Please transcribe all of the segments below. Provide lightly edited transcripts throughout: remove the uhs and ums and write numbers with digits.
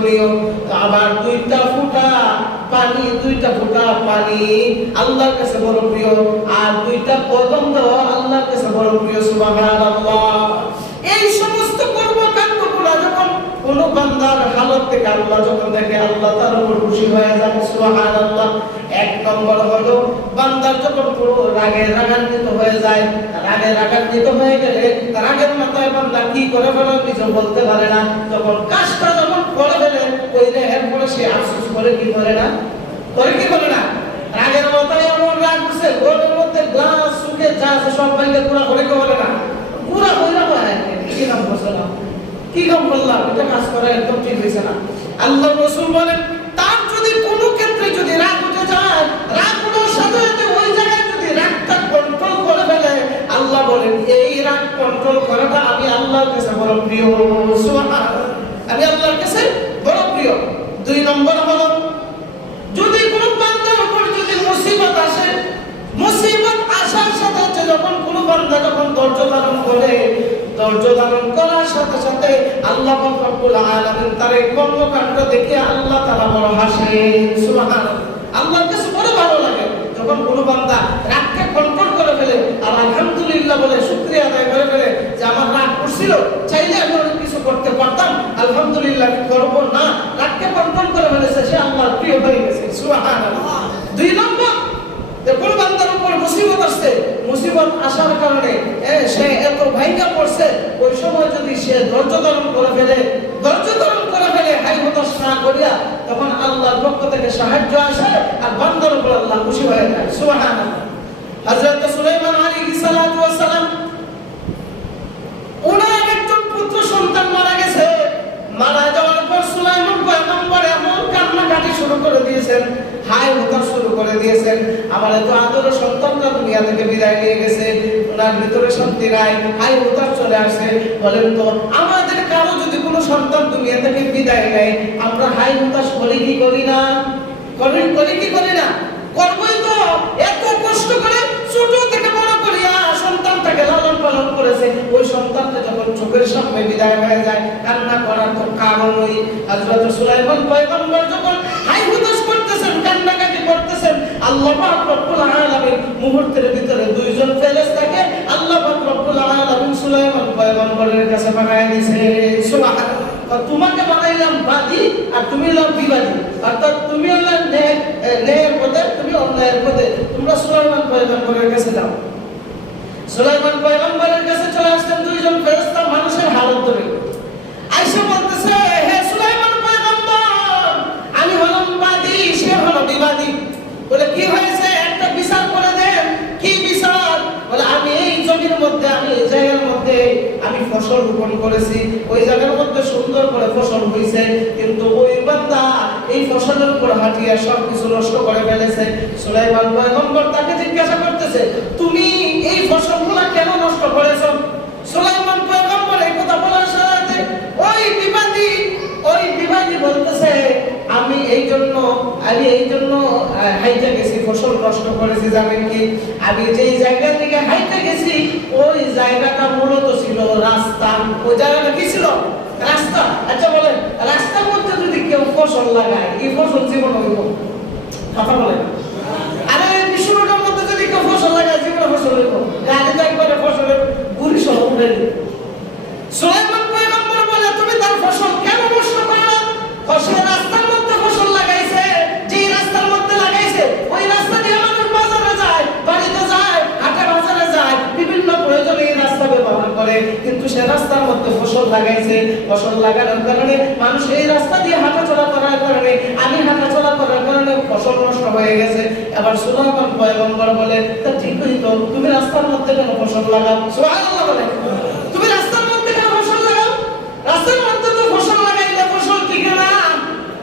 করিও। আবার দুইটা ফোঁটা পানি আল্লাহর কাছে বড় প্রিয়, আর দুইটা কদম দেওয়া আল্লাহর কাছে বড় প্রিয়। সুবহানাল্লাহ। এই সমস্ত কর্মকাণ্ডগুলো যখন কোন বান্দার হালত থেকে আল্লাহ যখন দেখে, আল্লাহ তার উপর খুশি হয়ে যায়। সুবহানাল্লাহ। এক নম্বর হলো বান্দার যখন পুরো রাগান্বিত হয়ে যায়, রাগান্বিত হয়ে গেলে রাগের মাথায় বান্দা কি করে ফেলে কিছু বলতে পারে না। যখন কাজটা যখন করে ফেলে কইলে এরপরে সে আফসোস করে কি করে না, রাগের মাথায় এমন রাগ উঠছে ঘরের মধ্যে গ্লাস সুকে যা আছে সব ভাঙলে পুরা করে কে বলে না, পুরা হইলা হয় কি নাম বসে না, কি কাম করলাম, এটা কাজ করা একদম ঠিক হয়েছে না। আল্লাহ রাসূল বলেন তার যদি কোনো ক্ষেত্রে যদি রাগ উঠে যায়, রাগ উঠার সাথে সাথে ওই জায়গায় যদি রাগটা কন্ট্রোল করে ফেলে, আল্লাহ বলেন এই রাগ কন্ট্রোল করাটা আমি আল্লাহর কাছে বড় প্রিয়। সুবহানাল্লাহ। আমি আল্লাহর কাছে বড় প্রিয়। দুই নম্বর হলো যদি কোনো বান্দার উপর যদি মুসিবত আসে, মুসিবত আসার সাথে সাথে যখন কোনো বান্দা যখন ধৈর্য ধারণ করে, ধৈর্য ধারণ করার সাথে সাথে আল্লাহ পাক রব্বুল আলামিন তার এই কর্মকাণ্ড দেখে আল্লাহ তাআলা বড় হাসেন। সুবহানাল্লাহ। আল্লাহর কাছে বড় ভালো লাগে যখন কোনো বান্দা রাগকে কন্ট্রোল করে ফেলে আর আলহামদুলিল্লাহ বলে শুকরিয়া আদায় করে ফেলে যে আমার রাগ করছিল, চাইলে আমি অনেক কিছু করতে পারতাম, আলহামদুলিল্লাহ আমি করব না, রাগকে কন্ট্রোল করে ফেলেছে, সে আল্লাহর প্রিয় হয়ে গেছে। সুবহানাল্লাহ। দুই নম্বর, কোন বান্দার উপর মুসিবত আসছে, মুসিবত আসার কারণে সে এত ভাঙ্গা পড়ছে, ওই সময় যদি সে ধৈর্য ধারণ করে ফেলে হাই হতাশ না করিয়া, তখন আল্লাহর পক্ষ থেকে সাহায্য আসে আর বান্দার উপর আল্লাহ খুশি হয়ে যায়। সুবহানাল্লাহ। হযরত সুলাইমান আলাইহিস সালাতু ওয়াস সালাম ওনার একজন পুত্র সন্তান মারা গেছে। মারা যাওয়ার পর সুলাইমান পয়গম্বর এমন কান্নাকাটি শুরু করে দিয়েছেন, হাই হতাশ শুরু করে দিয়েছেন, আমার এত আদরের সন্তানটা দুনিয়া থেকে বিদায় নিয়ে গেছে, ওনার ভিতরে শান্তি নাই, হাই হতাশ চলে আসে। বলেন তো আমাদের কারো যদি কোনো সন্তান দুনিয়া থেকে বিদায় নেয়, আমরা হাই হতাশ করি কি করি না? করবই তো। এত কষ্ট করে ছোট থেকে বড় করিয়া সন্তানটাকে লালন পালন করেছে, ওই সন্তানটা যখন চোখের সামনে বিদায় হয়ে যায়, কান্না করার তো কারণই। হযরত সুলাইমান পয়গম্বর যখন হাই হতাশ করতেছেন, কান্নাকাটি করতেছেন, আল্লাহ পাক রব্বুল আলামিন মুহূর্তের ভিতরে দুইজন ফেরেশতাকে আল্লাহ পাক রব্বুল আলামিন সুলাইমান পয়গম্বরের কাছে পাঠায় দিয়েছে। সুবহানাল্লাহ। তোমাকে বানাইলাম বাদী আর তুমি হলো বিবাদী, অর্থাৎ তুমি হলো ন্যায়ের পথে, তুমি অন্যায়ের পথে। তোমরা সুলাইমান পয়গম্বরের কাছে যাও। সুলাইমান পয়গম্বরের কাছে চলে আসলেন দুইজন ফেরেশতা মানুষের হালত ধরে। আয়েশা বলতেছে, হে সুলাইমান পয়গম্বর, আমি হলাম বাদী, সে হলো বিবাদী। বলে কি হয়েছে, একটা বিচার করে দেন। কি বিচার? বলে আমি এই জমির মধ্যে, আমি এই জায়গার মধ্যে আমি ফসল রোপণ করেছি, ওই জায়গার মধ্যে সুন্দর করে ফসল হয়েছে, কিন্তু ওই বান্দা এই ফসলের উপর হাঁটিয়ে সবকিছু নষ্ট করে ফেলেছে। সুলাইমান পয়গম্বর তাকে জিজ্ঞাসা করতেছে, তুমি এই ফসলগুলো কেন নষ্ট করেছো? সুলাইমান পয়গম্বর এই কথা বলার সাথে ওই বিবাদী বলতেছে, আমি এই জন্য হাইটে গেছি, ফসল নষ্ট করেছি। জানেন কি, আমি যেই জায়গা থেকে হাইটে গেছি ওই জায়গাটা মূলত ছিল রাস্তা। ওই জায়গাটা কি ছিল? রাস্তা। আচ্ছা বলেন, রাস্তার মধ্যে যদি কেউ ফসল লাগায়, এই ফসল জীবন হইব? কথা বলেন। আরে বিশ্বরোডের মধ্যে যদি কেউ ফসল লাগায়, জীবনে ফসল হইব? গাড়ি তো একবারে ফসলের গুড়ি সহ উঠে দিবে। সুলাইমান পয়গম্বর বলে, তুমি তার ফসল কেন নষ্ট করলে? সে রাস্তার মধ্যে ফসল লাগাইছে, যেই রাস্তার মধ্যে লাগাইছে ওই রাস্তা দিয়ে মানুষ বাজারে যায়, বাড়িতে যায়, হাটে বাজারে যায়, বিভিন্ন প্রয়োজনে এই রাস্তা ব্যবহার করে, কিন্তু সে রাস্তার মধ্যে ফসল লাগাইছে। ফসল লাগানোর কারণে মানুষ এই রাস্তা দিয়ে হাঁটাচলা করার কারণে, আমি হাঁটাচলা করার কারণে ফসল নষ্ট হয়ে গেছে। এবার সুলাইমান পয়গম্বর বলে, তা ঠিকই তো, তুমি রাস্তার মধ্যে কেন ফসল লাগাও? সুবহানাল্লাহ বলে, তুমি রাস্তার মধ্যে কেন ফসল লাগাও? রাস্তার মধ্যে তো ফসল লাগাইলে ফসল টিকে না,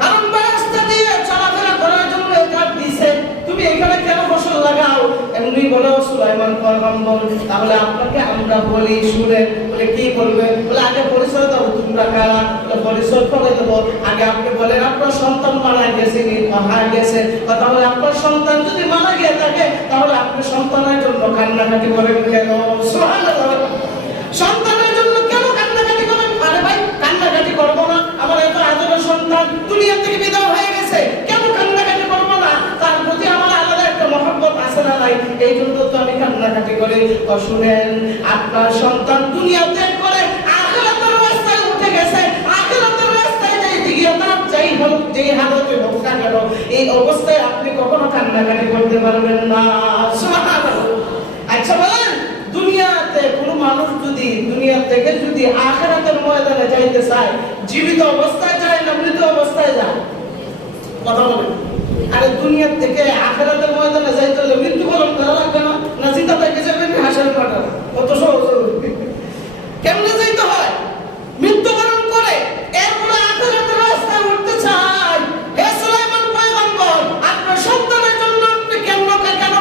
কারণ রাস্তা দিয়ে চলাফেরা করার জন্য কাঠ দিয়েছে, তুমি এখানে কেন ফসল লাগাও? এমনি বলে সুলাইমান পয়গম্বর, তাহলে আপনাকে আমরা বলি শুনে। বলে কি বলবে? বলে আগে পরিচয় দাও, তোমরা কারা? পরিচয় করে দেবো। আগে আপনি বলেন আপনার সন্তান মারা গেছে কি মারা গেছে? তাহলে আপনার সন্তান যদি মারা গিয়ে থাকে, তাহলে আপনি সন্তানের জন্য কান্নাকাটি করেন কেন? সুবহানাল্লাহ। সন্তানের জন্য কেন কান্নাকাটি করেন? আরে ভাই, কান্নাকাটি করবো না, আমার এত আদরের সন্তান, এই জন্য তো আমি কান্নাকাটি করি। শুনেন, আপনার সন্তান দুনিয়া ত্যাগ করে আখিরাতের রাস্তায় উঠে গেছে, আখিরাতের রাস্তায় যাইতে গিয়ে তার যেই হালতে হোক না কেন, এই অবস্থায় আপনি কখনো কান্নাকাটি করতে পারবেন না। সুবহানাল্লাহ। আচ্ছা বলেন, দুনিয়াতে কোনো মানুষ যদি দুনিয়া থেকে যদি আখিরাতের ময়দানে যাইতে চায়, জীবিত অবস্থায় যায় না মৃত অবস্থায় যায়? কথা বলেন। আরে দুনিয়া থেকে আখিরাতের ময়দানে যাইতে হলে মৃত্যুবরণ করা লাগবে না? না চিন্তা থেকে যাবেন হাসের মাঠে? কত সহজ। কেমনে যাইতে হয়? মৃত্যুবরণ করে এরপরে আখিরাতের রাস্তায় উঠতে চায়। হে সুলাইমান পয়গম্বর, আপনার সন্তানের জন্য আপনি কেন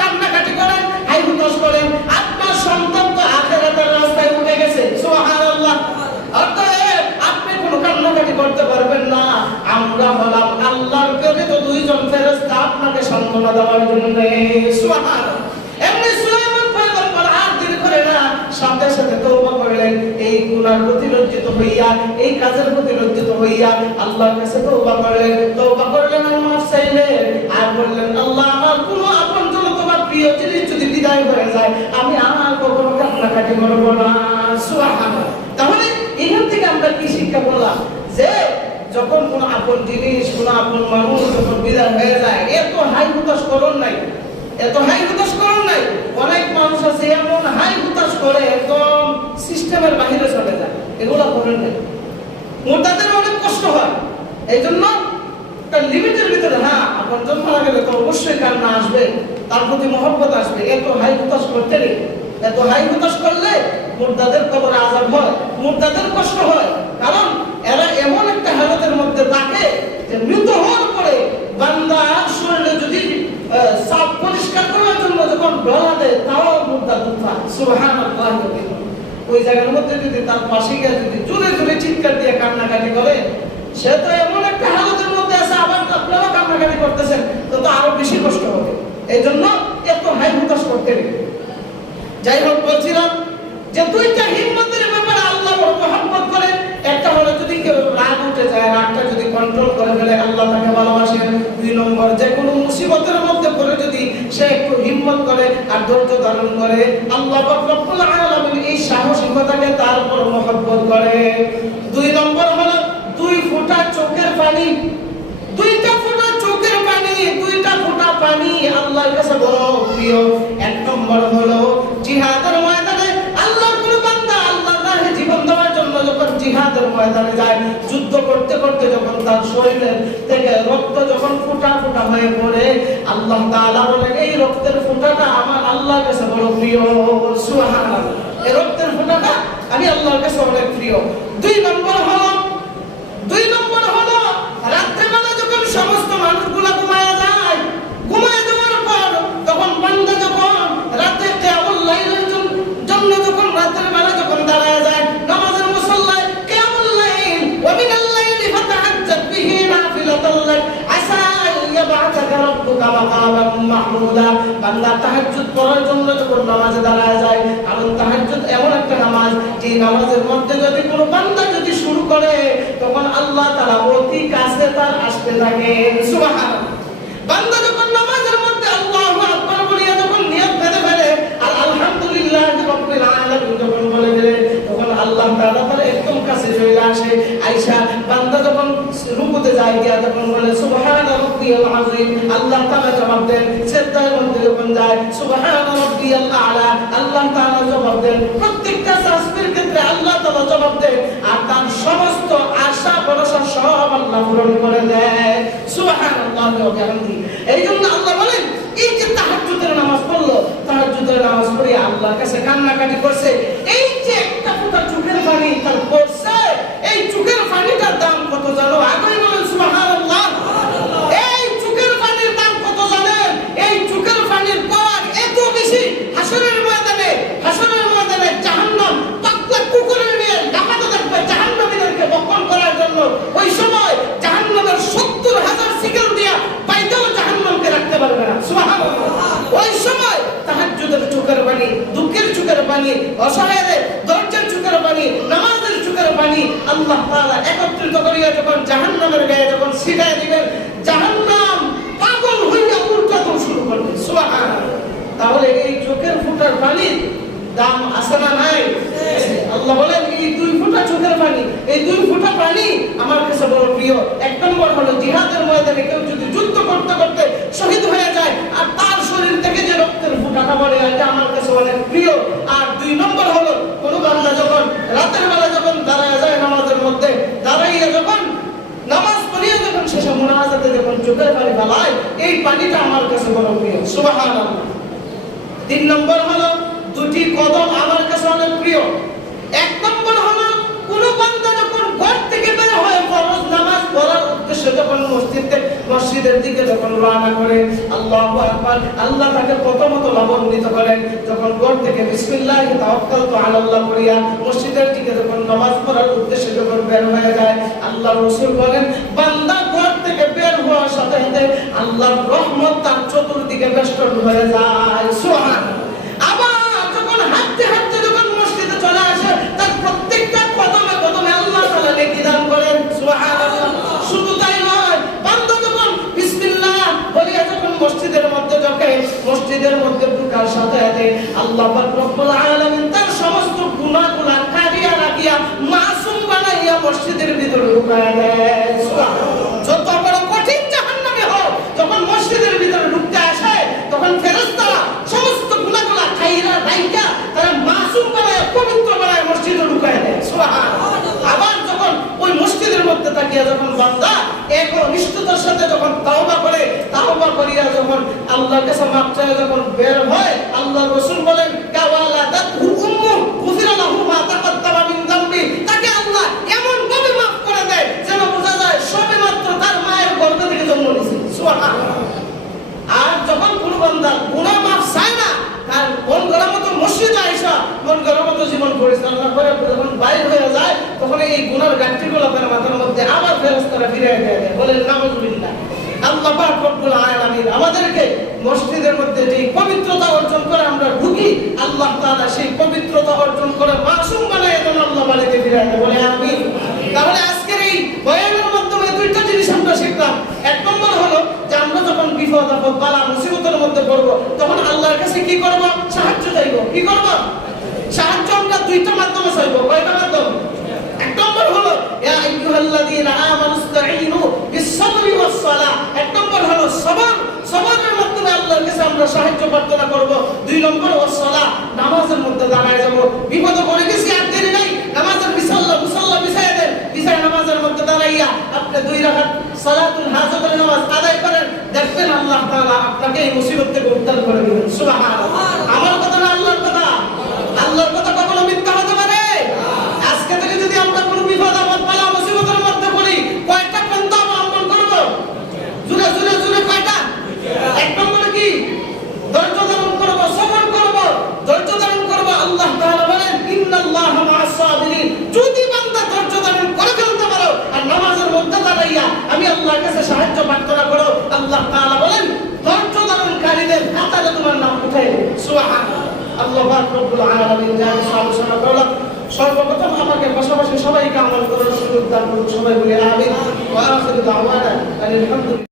কান্নাকাটি করেন, হাই হুতাশ করেন? আপনার সন্তান তো আখিরাতের রাস্তায় উঠে গেছে। সুবহানাল্লাহ। অতএব আপনি কোনো কান্নাকাটি করতে পারবেন না। আমরা হলাম আল্লাহর প্রেরিত দুইজন ফেরেশতা আপনাকে সান্ত্বনা দেওয়ার জন্য। সুবহানাল্লাহ। এমনি সুলাইমান পয়গম্বর আর দেরি করে না, সাথে সাথে তওবা করলেন। এই গুনার প্রতি লজ্জিত হইয়া, এই কাজের প্রতি লজ্জিত হইয়া আল্লাহর কাছে তওবা করলেন আর মাফ চাইলেন। আর বললেন, আল্লাহ, আমার কোনো আপনজন তোমার প্রিয় জিনিস যদি বিদায় হয়ে যায়, আমি আর কখনো কান্নাকাটি করব না। সুবহানাল্লাহ। তাহলে এখান থেকে আমরা কি শিক্ষা পেলাম? যে যখন কোনো আপন জিনিস, কোনো আপন মানুষ যখন বিদায় হয়ে যায়, এত হাই হুতাশ করুন নাই, এত হাই হুতাশ করুন নাই। অনেক মানুষ আছে এমন হাই হুতাশ করে একদম সিস্টেমের বাইরে চলে যায়, এগুলো করেন নাই। মুর্দাদের অনেক কষ্ট হয়, এই জন্য তার লিমিটের ভিতরে, হ্যাঁ আপন জন মারা গেলে তো অবশ্যই কান্না আসবে, তার প্রতি মহব্বত আসবে। এত হাই হুতাশ করতে নেই। এত হাই হুতাশ করলে মুর্দাদের কবরে আযাব হয়, মুর্দাদের কষ্ট হয়। কারণ এরা এমন একটা হালতের মধ্যে থাকে যে মৃত হওয়ার পরে বান্দা শরীরে যদি সাফ পরিষ্কার করার জন্য যখন ডলা দেয়, তাও মুর্দা দুঃখা। সুবহানাল্লাহ। ওই জায়গার মধ্যে যদি তার পাশে গিয়ে যদি জোরে জোরে চিৎকার দিয়ে কান্নাকাটি করে, সে তো এমন একটা হালতের মধ্যে আছে, আবার আপনারা কান্নাকাটি করতেছেন, তো আরো বেশি কষ্ট হবে। এই জন্য এত হাই হুতাশ করতে নেই। যাই হোক, বলছিলাম যে দুইটা হিম্মতের ব্যাপারে আল্লাহ বড় মহব্বত করেন। একটা হলো যদি কেউ রাগ উঠে যায়, রাগটা যদি কন্ট্রোল করে ফেলে, আল্লাহ তাকে ভালোবাসেন। দুই নম্বর, যে কোনো মুসিবতের মধ্যে পড়ে যদি সে একটু হিম্মত করে আর ধৈর্য ধারণ করে, আল্লাহ পাক রব্বুল আলামিন এই সাহসিকতাকে তার উপর মহব্বত করে। দুই নম্বর হলো দুই ফোঁটা চোখের পানি, দুইটা ফোঁটা চোখের পানি, দুইটা ফোঁটা পানি আল্লাহর কাছে বড় প্রিয়। এক নম্বর হলো জিহাদের ময়দানে আল্লাহর কোন বান্দা আল্লাহর রাহে জীবন দেওয়ার জন্য যখন জিহাদের ময়দানে যায়, যুদ্ধ করতে করতে যখন তার শরীরের থেকে রক্ত যখন ফোঁটা ফোঁটা হয়ে পড়ে, আল্লাহ তাআলা বলেন এই রক্তের ফোঁটাটা আমার আল্লাহর কাছে বড় প্রিয়। সুবহানাল্লাহ। এই রক্তের ফোঁটাটা আমি আল্লাহর কাছে অনেক প্রিয়। দুই নম্বর হলো রাত্রেবেলা যখন সমস্ত মানুষগুলা ঘুমায় যায়, ঘুমায় যাওয়ার পর তখন বান্দা যখন রাতে কিয়ামুল লাইলের জন্য যখন রাতের বেলা যখন দাঁড়ায় যায় নামাজের মুসাল্লায়, কিয়ামুল লাইল ওয়া মিনাল লাইলি ফাতাহাজ্জাত বিহি নাফিলাতাল লাক আসা ইয়াবআসাকা রাব্বুকা মাকামান মাহমুদা। বান্দা তাহাজ্জুদ পড়ার জন্য যখন নামাজে দাঁড়ায় যায়, কারণ তাহাজ্জুদ এমন একটা নামাজ, যে নামাজের মধ্যে যদি কোনো বান্দা যদি শুরু করে, তখন আল্লাহ তাআলা অতি কাছে তার আসতে থাকে। সুবহানাল্লাহ। বান্দা যখন নামাজের মধ্যে আল্লাহু আকবার বলিয়া যখন নিয়ত বেঁধে ফেলে আর আলহামদুলিল্লাহ রাব্বিল আলামিন যখন বলে ফেলে, তখন আল্লাহ তাআলা তার একদম কাছে চলে আসে। আয়েশা বান্দা যখন রুকুতে যায় গিয়া যখন বলে সুবহান রাব্বিয়াল আযীম, আল্লাহ তাআলা জবাব দেন। সিজদার মধ্যে যখন যায় সুবহান রাব্বিয়াল আলা, আল্লাহ তাআলা জবাব দেন। প্রত্যেকটা তাসবিহের ক্ষেত্রে আল্লাহ তাআলা জবাব দেন, আর তার সমস্ত আশা ভরসা সব আল্লাহ পূরণ করে দেয়। সুবহানাল্লাহ ওয়া বিহামদিহি। এইজন্য আল্লাহ বলেন, এই যে তাহাজ্জুদের নামাজ পড়লো, তাহাজ্জুদের নামাজ পড়ে আল্লাহর কাছে কান্নাকাটি করছে, এই যে একটা ফোঁটা চোখের পানি তার পড়ছে, এই চোখের পানিটার দাম কত জানো? আগেই বলেন সুবহানাল্লাহ। এই চোখের পানির দাম কত জানেন? এই চোখের পানির পর এত বেশি হাসরের ময়দানে জাহান্নাম পাগলা কুকুরের নিয়ে লাফাতে থাকবে জাহান্নামীদেরকে বক্ষণ করার জন্য। ওই সময় জাহান্নামের 70,000 সিকেল দিয়া বাইদাও জাহান্নামকে রাখতে পারবে না। সুবহানাল্লাহ। ওই সময় তাহাজ্জুদের চোখের পানি, দুঃখের চোখের পানি, অসহায়ের দরজার চোখের পানি, নামাজের চোখের পানি আল্লাহ তাআলা একত্রিত করিয়া যখন জাহান্নামের গায়ে যখন ছিটায় দিবেন, জাহান্নাম পাগল হইয়া উল্টাতে শুরু করবে। সুবহানাল্লাহ। তাহলে এই ফোঁটার পানি দাম আছে না নাই? আল্লাহ বলেন এই 2 ফোঁটা চোখের পানি, এই 2 ফোঁটা পানি আমার কাছে বড় প্রিয়। এক নম্বর হলো জিহাদের ময়দানে কেউ যদি যুদ্ধ করতে করতে শহীদ হয়ে যায় আর তার শরীর থেকে যে রক্তের ফোঁটাটা পড়ে এটা আমার কাছে অনেক প্রিয়। আর 2 নম্বর হলো কোন বান্দা যখন রাতের বেলা যখন দাঁড়ায় যায় নামাজের মধ্যে দাঁড়াইয়া যখন নামাজ পড়িয়া যখন শেষে মুনাজাতে যখন চোখের পানি বালায় এই পানিটা আমার কাছে বড় প্রিয়। সুবহানাল্লাহ। 3 নম্বর হলো 2টি কদম আমার কাছে অনেক প্রিয়। 1 নম্বর হলো কোন বান্দা যখন ঘর থেকে বের হয়ে ফরজ নামাজ পড়ার উদ্দেশ্যে যখন মসজিদের দিকে যখন রওনা করে আল্লাহু আকবার আল্লাহ তাকে প্রথমত লাভান্বিত করেন। যখন ঘর থেকে বিসমিল্লাহি তাওয়াক্কালতু আলাল্লাহ পড়িয়া মসজিদের দিকে যখন নামাজ পড়ার উদ্দেশ্যে যখন বের হয়ে যায় আল্লাহর রাসূল বলেন বান্দা ঘর থেকে বের হওয়ার সাথে সাথে আল্লাহর রহমত তার চতুর্দিকে বেষ্টন হয়ে যায়। সুবহানাল্লাহ। আবার যখন হাঁটতে হাঁটতে যখন মসজিদে চলে আসে তার প্রত্যেকটা কদমে কদমে আল্লাহ তাআলা নেকি দান করেন। সুবহানাল্লাহ। শুধু তাই নয়, বান্দা যখন বিসমিল্লাহ বলিয়া যখন মসজিদের মধ্যে ঢোকে মসজিদের মধ্যে ঢোকার সাথে সাথে আল্লাহ পাক রব্বুল আলামিন তার সমস্ত গুনাহগুলো কাটিয়ে রাখিয়া মাসুম বানাইয়া মসজিদের ভিতরে ঢুকায় দেয়। সুবহানাল্লাহ। যত বড় কঠিন জাহান্নামে হোক যখন মসজিদের ভিতরে ঢুকতে আসে তখন ফেরেশতারা সমস্ত গুনাহগুলো খাইরা রাইখা তারা মাসুম বানায় পবিত্র বানায় মসজিদে ঢুকায় দেয়। সুবহানাল্লাহ। আবার যখন ওই মসজিদের মধ্যে তাকিয়া যখন বান্দা একনিষ্ঠতার সাথে যখন তাওবা করে তাওবা করিয়া যখন আল্লাহর কাছে মাফ চায় যখন বের হয় আল্লাহর রাসূল বলেন কাওয়ালাদাতহু উম্মু গুফিরা লাহু মা তাকাদ্দামা মিন যামবি তাকে আল্লাহ এমন ভাবে মাফ করে দেয় যেন বোঝা যায় সবেমাত্র তার মায়ের গর্ভ থেকে জন্ম নিয়েছে। সুবহানাল্লাহ। আর যখন কোন বান্দা গুনাহ মাফ চায় না তার মন গড়া মতো মসজিদে আইসা মন গড়া মতো জীবন পরিচালনা করে যখন বাইরে হয়ে যায় তখন এই গুনার গাঁটটিগুলো তার মাথার মধ্যে আবার ফেরেশতারা ফিরিয়ে দেয়। বলেন নাউযুবিল্লাহ। আল্লাহ পাক রব্বুল আলামিন আমাদেরকে মসজিদের মধ্যে যে পবিত্রতা অর্জন করে আমরা ঢুকি আল্লাহ তাআলা সেই পবিত্রতা অর্জন করে মাসুম বানায় দেন আল্লাহ বাড়িতে ফিরিয়ে দেয়। বলে আমিন। তাহলে আজকের এই বয়ানের মাধ্যমে 2টা জিনিস আমরা শিখলাম। 1 নম্বর হলো যে আমরা যখন বিপদ আপদ বালা মুসিবতের মধ্যে পড়ব তখন আল্লাহর কাছে কি করব? সাহায্য চাইব। কি করব? সাহায্য আমরা 2টা মাধ্যমে চাইব। কয়টা মাধ্যম? 1 নম্বর হলো ইয়া আইয়ুহাল্লাযীনা আমানুস্তাঈনু বিস-সাবরি ওয়াস-সালাহ। 1 নম্বর হলো সবর, সবরের মাধ্যমে আল্লাহর কাছে আমরা সাহায্য প্রার্থনা করব। 2 নম্বর ওয়াস-সালাহ নামাজের মধ্যে দাঁড়ায় যাব। বিপদে পড়ে গেছি আর দেরি নাই নামাজের মুসাল্লা বিছায় দেন, বিছায় নামাজের মধ্যে দাঁড়াইয়া আপনি 2 রাকাত সালাতুল হাজাতের নামাজ আদায় করেন দেখবেন আল্লাহ তাআলা আপনাকে এই মুসিবত থেকে উদ্ধার করে দিবেন। সুবহানাল্লাহ। আমার কথা না আল্লাহর কথা? আল্লাহর কথা কখনো মিথ্যা হতে পারে? আজকে থেকে যদি আমরা কোনো বিপদ আপদ বালা মুসিবতের মধ্যে পড়ি কয়টা পন্থা অবলম্বন করব? জোরে জোরে জোরে কয়টা? 1 নম্বরে কি? ধৈর্য ধারণ করব, সবর করব, ধৈর্য ধারণ করব। আল্লাহ তাআলা বলেন ইন্নাল্লাহা মা'আস সাবিরিন। যদি বান্দা ধৈর্য ধারণ করে ফেলতে পারো আর নামাজের মধ্যে দাঁড়াইয়া আমি আল্লাহর কাছে সাহায্য প্রার্থনা করো আল্লাহ তাআলা বলেন ধৈর্য ধারণকারীদের কাতারে তোমার নাম উঠাই দেব। সুবহানাল্লাহ। আল্লাহ পাক রব্বুল আলামিন যা আলোচনা করলাম সর্বপ্রথম আমাকে পাশাপাশি সবাইকে আমল করার সুযোগ দান করুন। সবাই বলি আমিন। ওয়া আখিরু দাওয়ানা আলহামদুলিল্লাহ।